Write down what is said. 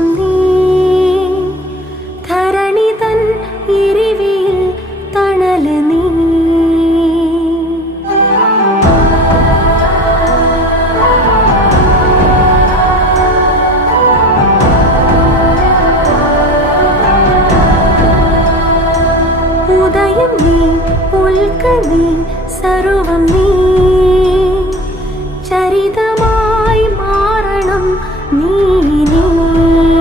വെളിച്ചം നീ ധരണി തൻ ഇരിവിൽ തണല് നീ ഉദയം നീ ഉൽക്ക നീ സർവം നീ